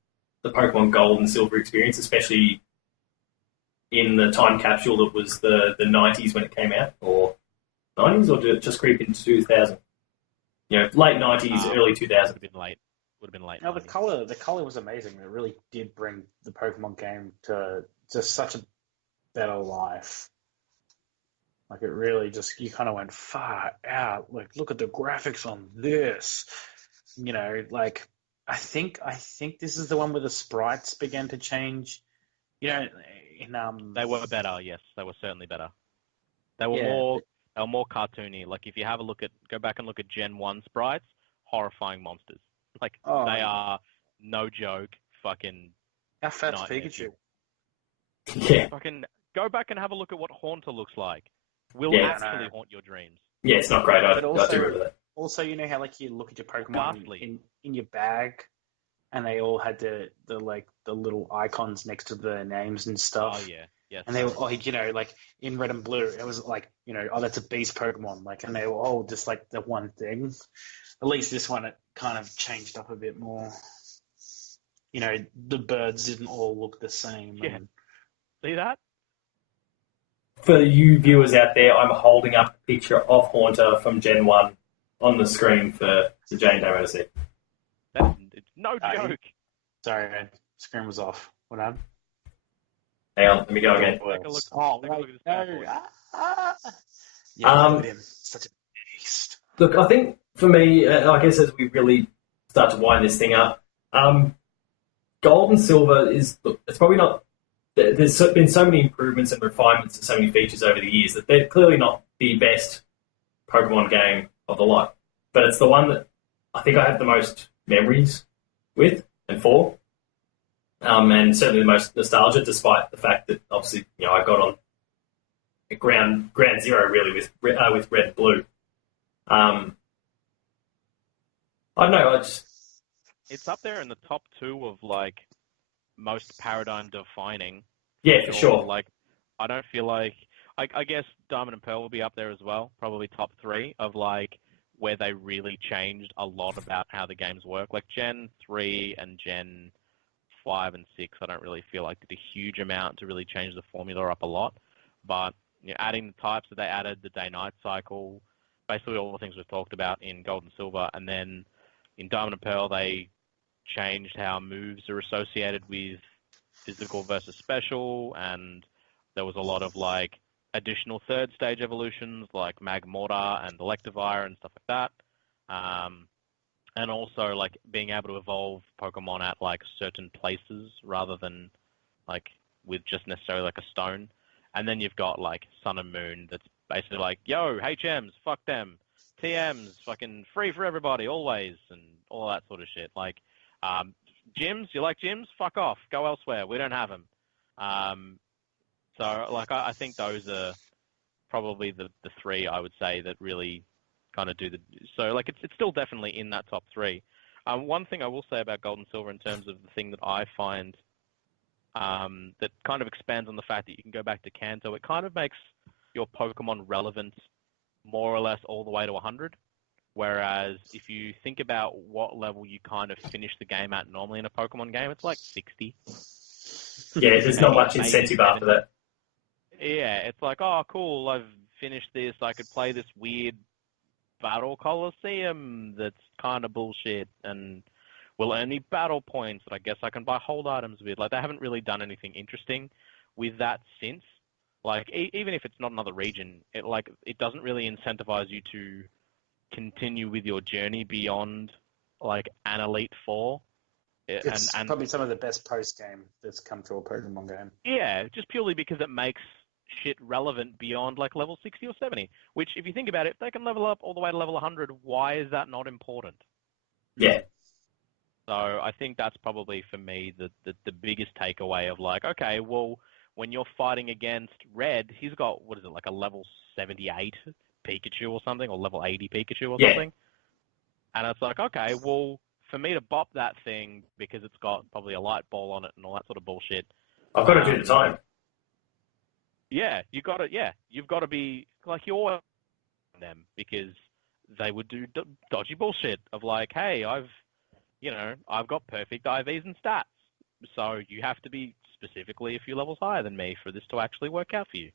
the Pokemon Gold and Silver experience, especially in the time capsule that was the 90s when it came out, or 90s, or did it just creep into 2000? Late 90s, early 2000s. Would have been late. No, the color was amazing. It really did bring the Pokemon game to just such a better life. Like, it really you kind of went far out. Like, look at the graphics on this. Like, I think this is the one where the sprites began to change. They were better. Yes, they were certainly better. They were more cartoony. Like, if you go back and look at Gen 1 sprites, horrifying monsters. Like, they are no joke. Fucking. How fat's Pikachu? Yeah. Fucking go back and have a look at what Haunter looks like. Will actually haunt your dreams. Yeah, it's not great. I do remember that. Also, how, like, you look at your Pokemon in your bag, and they all had the little icons next to the names and stuff. Oh yeah, yes. And they were like in Red and Blue, it was like that's a beast Pokemon, like, and they were all just like the one thing. At least this one, it kind of changed up a bit more. The birds didn't all look the same. Yeah. See that? For you viewers out there, I'm holding up a picture of Haunter from Gen 1 on the screen for Jane Damo to see. It's no joke. Sorry, man. Screen was off. What happened? Hang on, let me go again. Take a look at this bad boy. Yeah, look at him. Such a beast. Look, I think for me, I guess as we really start to wind this thing up, Gold and Silver it's probably not. There's been so many improvements and refinements to so many features over the years that they're clearly not the best Pokemon game of the lot. But it's the one that I think I have the most memories with and for. And certainly the most nostalgia, despite the fact that obviously I got on ground zero really with Red and Blue. I don't know. It's up there in the top 2 of like most paradigm defining. Yeah, for sure. Like, I don't feel like I guess Diamond and Pearl will be up there as well. Probably top 3 of like where they really changed a lot about how the games work. Like Gen 3 and Gen 5 and 6, I don't really feel like did a huge amount to really change the formula up a lot. But adding the types that they added, the day-night cycle, basically all the things we've talked about in Gold and Silver, and then in Diamond and Pearl they changed how moves are associated with physical versus special, and there was a lot of like additional third stage evolutions like Magmortar and Electivire and stuff like that. And also like being able to evolve Pokemon at like certain places rather than like with just necessarily like a stone. And then you've got like Sun and Moon that's basically like, yo, HMs, fuck them. TMs, fucking free for everybody, always, and all that sort of shit. Like, gyms, you like gyms? Fuck off. Go elsewhere. We don't have them. So, like, I think those are probably the three I would say that really kind of do the... So, like, it's still definitely in that top three. One thing I will say about Gold and Silver in terms of the thing that I find that kind of expands on the fact that you can go back to Kanto, it kind of makes your Pokemon relevant more or less all the way to 100. Whereas if you think about what level you kind of finish the game at normally in a Pokemon game, it's like 60. Yeah, there's not much incentive after that. Yeah, it's like, oh, cool, I've finished this. I could play this weird Battle Coliseum that's kind of bullshit and will earn me battle points that I guess I can buy hold items with. Like, they haven't really done anything interesting with that since. Like, even if it's not another region, it doesn't really incentivize you to continue with your journey beyond, like, an Elite Four. It's probably some of the best post-game that's come to a Pokemon game. Yeah, just purely because it makes shit relevant beyond, like, level 60 or 70. Which, if you think about it, if they can level up all the way to level 100, why is that not important? Yeah. So I think that's probably, for me, the biggest takeaway of, like, okay, well, when you're fighting against Red, he's got, what is it, like a level 78 Pikachu or something, or level 80 Pikachu or something? And it's like, okay, well, for me to bop that thing because it's got probably a light ball on it and all that sort of bullshit. I've got to do the time. Yeah, you've got to be, like, you're them because they would do dodgy bullshit of like, hey, I've got perfect IVs and stats. So you have to be specifically a few levels higher than me for this to actually work out for you.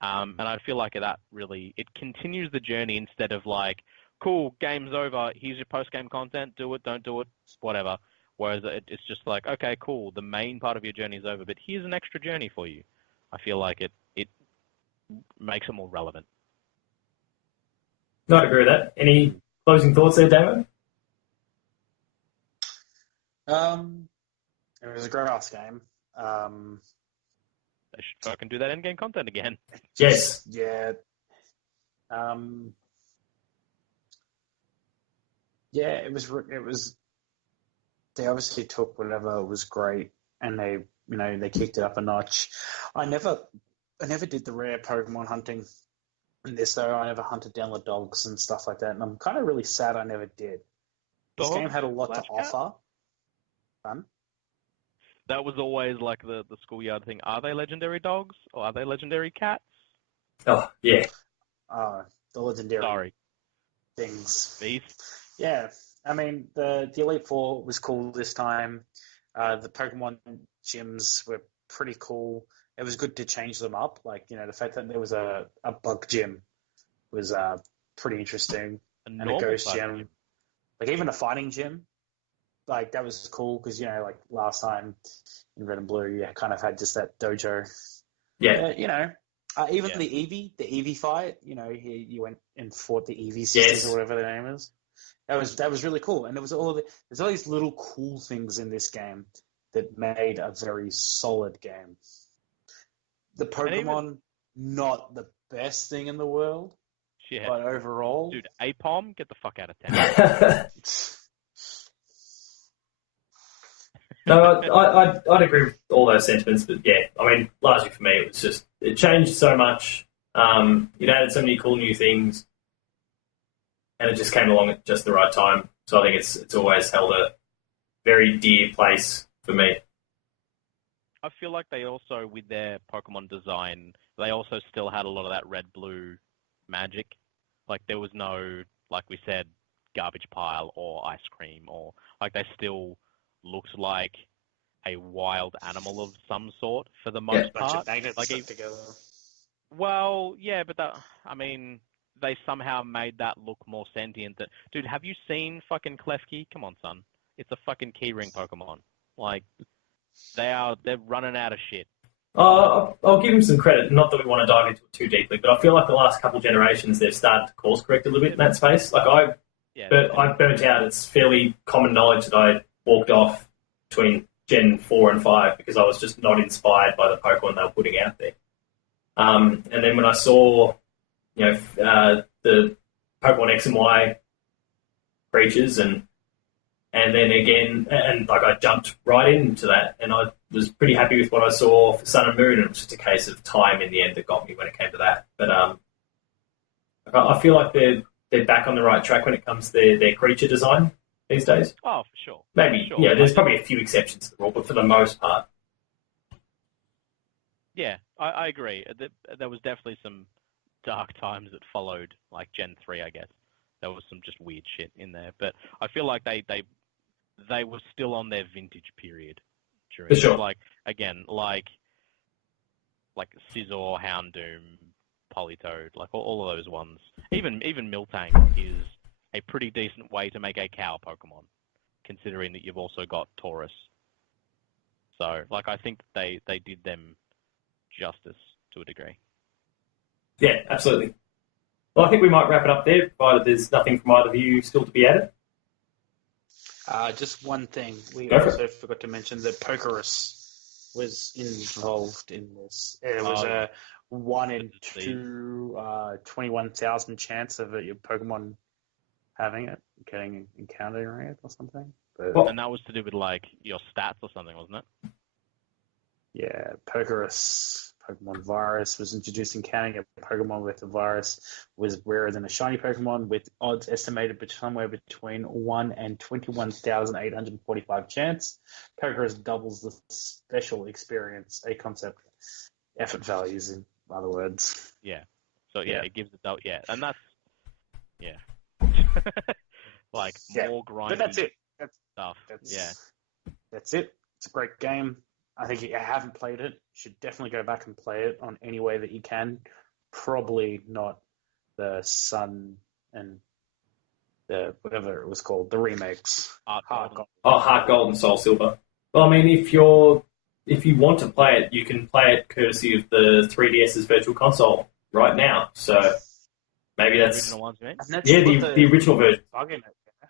And I feel like that really, it continues the journey instead of like, cool, game's over, here's your post-game content, do it, don't do it, whatever. Whereas it's just like, okay, cool, the main part of your journey is over, but here's an extra journey for you. I feel like it makes it more relevant. No, I'd agree with that. Any closing thoughts there, Damo? It was a grass game. They should fucking do that in-game content again. Yes. Yeah. Yeah, it was. They obviously took whatever was great, and they kicked it up a notch. I never did the rare Pokemon hunting in this though. I never hunted down the dogs and stuff like that, and I'm kind of really sad I never did. This game had a lot to offer. Fun. That was always like the schoolyard thing. Are they legendary dogs or are they legendary cats? Oh, yeah. The legendary things. Beast. Yeah, I mean, the Elite Four was cool this time. The Pokemon gyms were pretty cool. It was good to change them up. Like, the fact that there was a bug gym was pretty interesting. And a ghost gym. Like, even a fighting gym. Like, that was cool because, like, last time in Red and Blue, you kind of had just that dojo. Yeah. Even the Eevee fight, you went and fought the Eevee sisters or whatever their name is. That was really cool. And there's all these little cool things in this game that made a very solid game. The Pokemon, not the best thing in the world, but overall... Dude, Apom, get the fuck out of town. No, I'd agree with all those sentiments, but yeah, I mean, largely for me, it was just, it changed so much. It added so many cool new things, and it just came along at just the right time. So I think it's always held a very dear place for me. I feel like they also, with their Pokemon design, they also still had a lot of that red-blue magic. Like, there was no, like we said, garbage pile or ice cream, or, like, they still looked like a wild animal of some sort for the most part. Bunch of magnets stuck together. Well, yeah, but they somehow made that look more sentient. Dude, have you seen fucking Klefki? Come on, son. It's a fucking keyring Pokemon. Like, they're running out of shit. I'll give him some credit. Not that we want to dive into it too deeply, but I feel like the last couple of generations they've started to course correct a little bit in that space. Like I've burnt out. It's fairly common knowledge that I walked off between Gen 4 and 5 because I was just not inspired by the Pokemon they were putting out there. And then when I saw, the Pokemon X and Y creatures and then again, and like I jumped right into that, and I was pretty happy with what I saw for Sun and Moon, and it was just a case of time in the end that got me when it came to that. But I feel like they're back on the right track when it comes to their creature design these days. Oh, for sure. Maybe, for sure. yeah. There's probably a few exceptions to the rule, but for the most part, yeah, I agree. There was definitely some dark times that followed, like Gen 3, I guess. There was some just weird shit in there, but I feel like they were still on their vintage period. For sure. Like again, like Scizor, Houndoom, Politoed, like all of those ones. Even Miltank is a pretty decent way to make a cow Pokemon, considering that you've also got Taurus. So, like, I think they did them justice to a degree. Yeah, absolutely. Well, I think we might wrap it up there, provided there's nothing from either of you still to be added. Just one thing. We Go for also forgot to mention that Pokerus was involved in this. It was a 1 in 21,000 chance of your Pokemon having it, encountering it or something. But, and that was to do with, like, your stats or something, wasn't it? Yeah, Pokerus Pokemon virus was introduced. Encountering a Pokemon with the virus was rarer than a shiny Pokemon, with odds estimated somewhere between 1 and 21,845 chance. Pokerus doubles the special experience, a concept, effort values, in other words. Yeah. So, yeah. It gives it double. Yeah. And that's, yeah. More grindy. But that's it. Stuff. That's it. It's a great game. I think if you haven't played it, you should definitely go back and play it on any way that you can. Probably not the Sun and the whatever it was called, the remakes. Heart Gold. Heart Gold and Soul Silver. Well, I mean, if you want to play it, you can play it courtesy of the 3DS's Virtual Console right now. So maybe that's the original ones, man? the original version.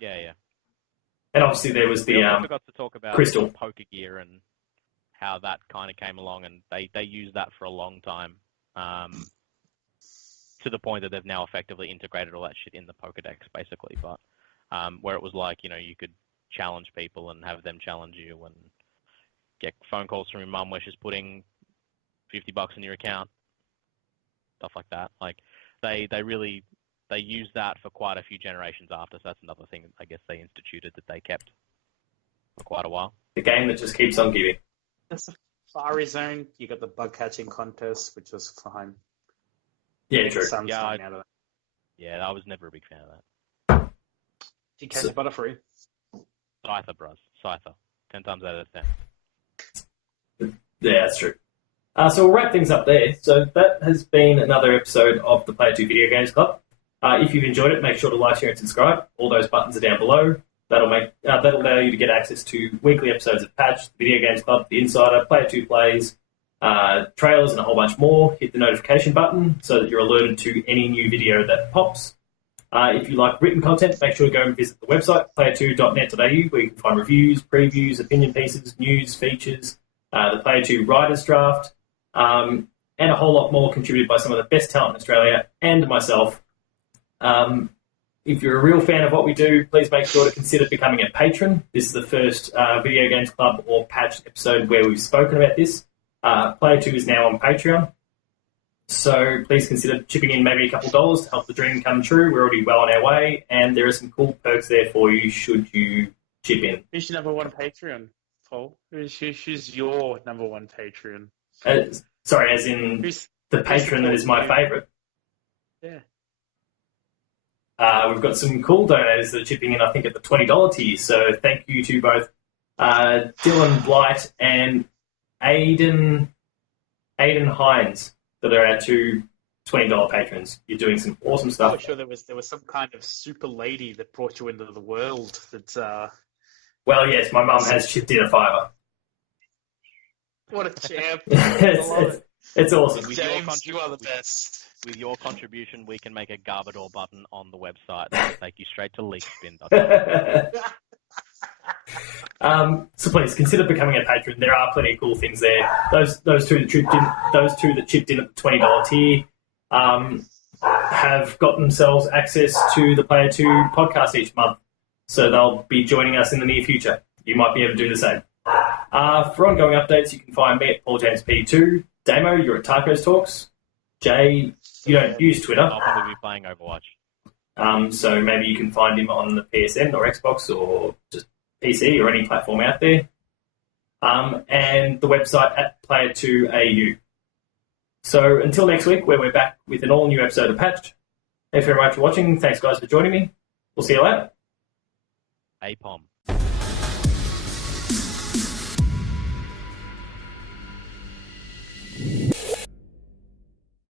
Yeah. And obviously there was the we also forgot to talk about Crystal Poker Gear and how that kind of came along, and they used that for a long time, to the point that they've now effectively integrated all that shit in the Pokedex, basically. But where it was like, you could challenge people and have them challenge you, and get phone calls from your mum where she's putting $50 in your account, stuff like that. Like they used that for quite a few generations after. So that's another thing I guess they instituted that they kept for quite a while. The game that just keeps on giving. That's the Fiery Zone. You got the bug catching contest, which was fine. Yeah, true. Out of that. Yeah, I was never a big fan of that. Did you catch the Butterfree? Scyther, bros. Scyther. 10 times out of 10. Yeah, that's true. So we'll wrap things up there. So that has been another episode of the Player 2 Video Games Club. If you've enjoyed it, make sure to like, share, and subscribe. All those buttons are down below. That'll allow you to get access to weekly episodes of Patch, the Video Games Club, The Insider, Player 2 Plays, trailers, and a whole bunch more. Hit the notification button so that you're alerted to any new video that pops. If you like written content, make sure to go and visit the website, player2.net.au, where you can find reviews, previews, opinion pieces, news, features, the Player 2 Writers Draft, and a whole lot more contributed by some of the best talent in Australia and myself. If you're a real fan of what we do, please make sure to consider becoming a patron. This is the first Video Games Club or Patch episode where we've spoken about this. Player 2 is now on Patreon, so please consider chipping in maybe a couple $1 to help the dream come true. We're already well on our way, and there are some cool perks there for you should you chip in. Who's your number one Patreon, Paul? Who's your number one Patreon? Sorry, as in the patron that is my favourite. Yeah. We've got some cool donors that are chipping in, I think, at the $20 tier. So thank you to both Dylan Blight and Aiden Hines that are our two $20 patrons. You're doing some awesome stuff. I'm sure there was some kind of super lady that brought you into the world. Well, yes, my mum has chipped in a $5. What a champ. It's awesome. With James, you are the best. With your contribution, we can make a Garbador button on the website that will take you straight to LeakSpin. So please consider becoming a patron. There are plenty of cool things there. Those two that chipped in at the $20 tier have got themselves access to the Player 2 podcast each month. So they'll be joining us in the near future. You might be able to do the same. For ongoing updates, you can find me at PaulJamesP2. Damo, you're at Tacos Talks. Jay, you don't use Twitter. I'll probably be playing Overwatch. So maybe you can find him on the PSN or Xbox or just PC or any platform out there. And the website at Player2AU. So until next week, where we're back with an all-new episode of Patched. Thanks very much for watching. Thanks, guys, for joining me. We'll see you later. APOM.